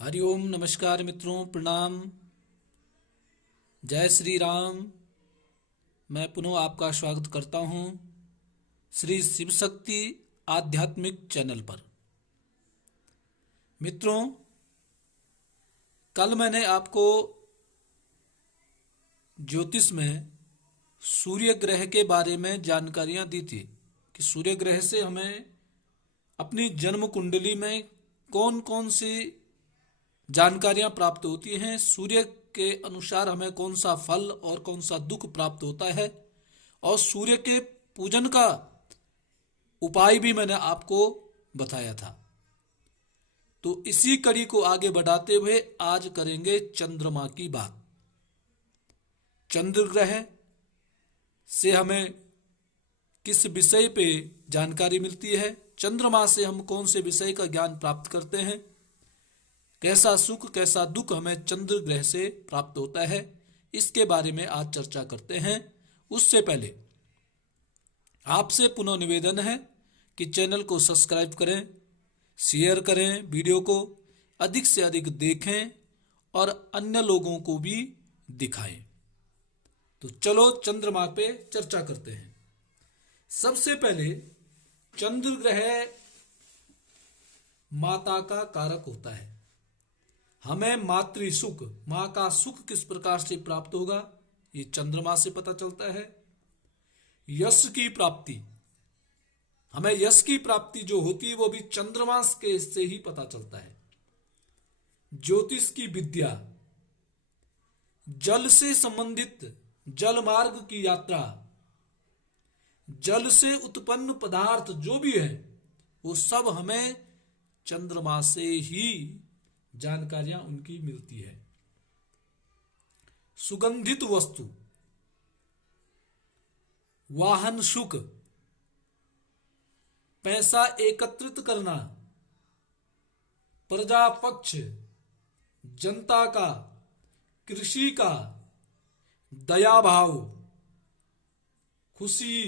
हरिओम नमस्कार मित्रों, प्रणाम। जय श्री राम। मैं पुनः आपका स्वागत करता हूं श्री शिव शक्ति आध्यात्मिक चैनल पर। मित्रों, कल मैंने आपको ज्योतिष में सूर्य ग्रह के बारे में जानकारियां दी थी कि सूर्य ग्रह से हमें अपनी जन्म कुंडली में कौन कौन सी जानकारियां प्राप्त होती हैं, सूर्य के अनुसार हमें कौन सा फल और कौन सा दुख प्राप्त होता है, और सूर्य के पूजन का उपाय भी मैंने आपको बताया था। तो इसी कड़ी को आगे बढ़ाते हुए आज करेंगे चंद्रमा की बात। चंद्र ग्रह से हमें किस विषय पे जानकारी मिलती है, चंद्रमा से हम कौन से विषय का ज्ञान प्राप्त करते हैं, कैसा सुख कैसा दुख हमें चंद्र ग्रह से प्राप्त होता है, इसके बारे में आज चर्चा करते हैं। उससे पहले आपसे पुनः निवेदन है कि चैनल को सब्सक्राइब करें, शेयर करें, वीडियो को अधिक से अधिक देखें और अन्य लोगों को भी दिखाएं। तो चलो चंद्रमा पे चर्चा करते हैं। सबसे पहले चंद्र ग्रह माता का कारक होता है। हमें मातृ सुख, मां का सुख किस प्रकार से प्राप्त होगा, ये चंद्रमा से पता चलता है। यश की प्राप्ति, हमें यश की प्राप्ति जो होती है वो भी चंद्रमा के से ही पता चलता है। ज्योतिष की विद्या, जल से संबंधित जल मार्ग की यात्रा, जल से उत्पन्न पदार्थ जो भी है वो सब हमें चंद्रमा से ही जानकारियां उनकी मिलती है। सुगंधित वस्तु, वाहन सुख, पैसा एकत्रित करना, प्रजा पक्ष, जनता का, कृषि का, दया भाव, खुशी,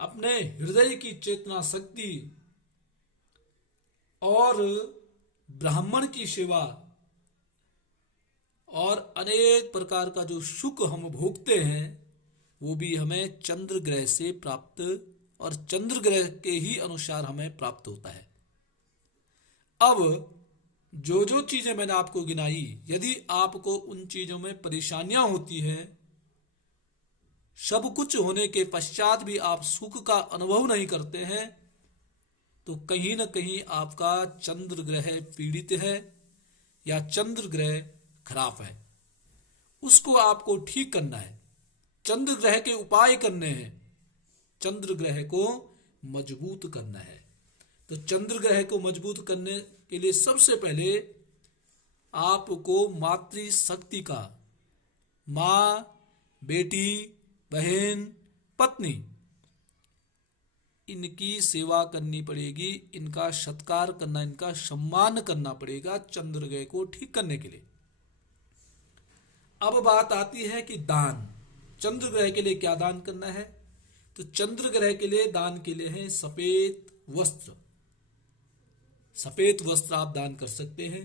अपने हृदय की चेतना शक्ति और ब्राह्मण की सेवा और अनेक प्रकार का जो सुख हम भोगते हैं वो भी हमें चंद्र ग्रह से प्राप्त और चंद्र ग्रह के ही अनुसार हमें प्राप्त होता है। अब जो जो चीजें मैंने आपको गिनाई, यदि आपको उन चीजों में परेशानियां होती हैं, सब कुछ होने के पश्चात भी आप सुख का अनुभव नहीं करते हैं, तो कहीं न कहीं आपका चंद्र ग्रह पीड़ित है या चंद्र ग्रह खराब है। उसको आपको ठीक करना है, चंद्र ग्रह के उपाय करने हैं, चंद्र ग्रह को मजबूत करना है। तो चंद्र ग्रह को मजबूत करने के लिए सबसे पहले आपको मातृ शक्ति का, मां, बेटी, बहन, पत्नी, इनकी सेवा करनी पड़ेगी, इनका सत्कार करना, इनका सम्मान करना पड़ेगा चंद्र ग्रह को ठीक करने के लिए। अब बात आती है कि दान, चंद्र ग्रह के लिए क्या दान करना है। तो चंद्र ग्रह के लिए दान के लिए है सफेद वस्त्र। सफेद वस्त्र आप दान कर सकते हैं,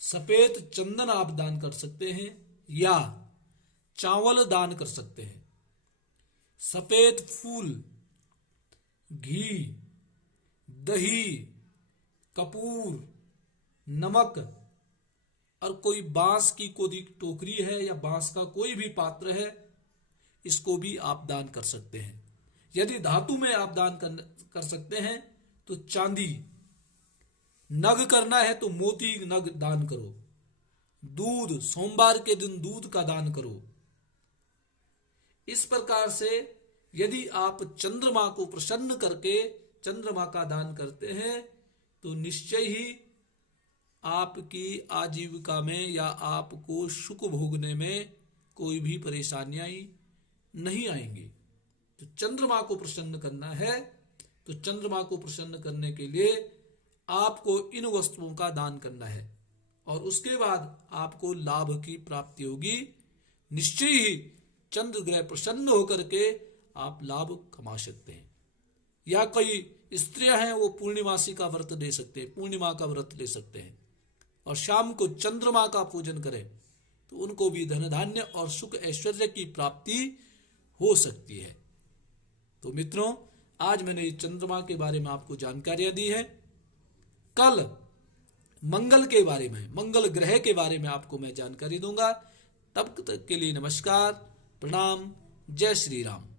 सफेद चंदन आप दान कर सकते हैं, या चावल दान कर सकते हैं। सफेद फूल, घी, दही, कपूर, नमक और कोई बांस की कोई टोकरी है या बांस का कोई भी पात्र है, इसको भी आप दान कर सकते हैं। यदि धातु में आप दान कर सकते हैं तो चांदी, नग करना है तो मोती नग दान करो, दूध, सोमवार के दिन दूध का दान करो। इस प्रकार से यदि आप चंद्रमा को प्रसन्न करके चंद्रमा का दान करते हैं तो निश्चय ही आपकी आजीविका में या आपको सुख भोगने में कोई भी परेशानियां नहीं आएंगी। तो चंद्रमा को प्रसन्न करना है, तो चंद्रमा को प्रसन्न करने के लिए आपको इन वस्तुओं का दान करना है और उसके बाद आपको लाभ की प्राप्ति होगी। निश्चय ही चंद्र ग्रह प्रसन्न होकर के आप लाभ कमा सकते हैं। या कोई स्त्रियां हैं वो पूर्णिमासी का व्रत ले सकते हैं, पूर्णिमा का व्रत ले सकते हैं। और शाम को चंद्रमा का पूजन करें तो उनको भी धन धान्य और सुख ऐश्वर्य की प्राप्ति हो सकती है। तो मित्रों, आज मैंने चंद्रमा के बारे में आपको जानकारियां दी है। कल मंगल के बारे में, मंगल ग्रह के बारे में आपको मैं जानकारी दूंगा। तब तक के लिए नमस्कार, प्रणाम, जय श्री राम।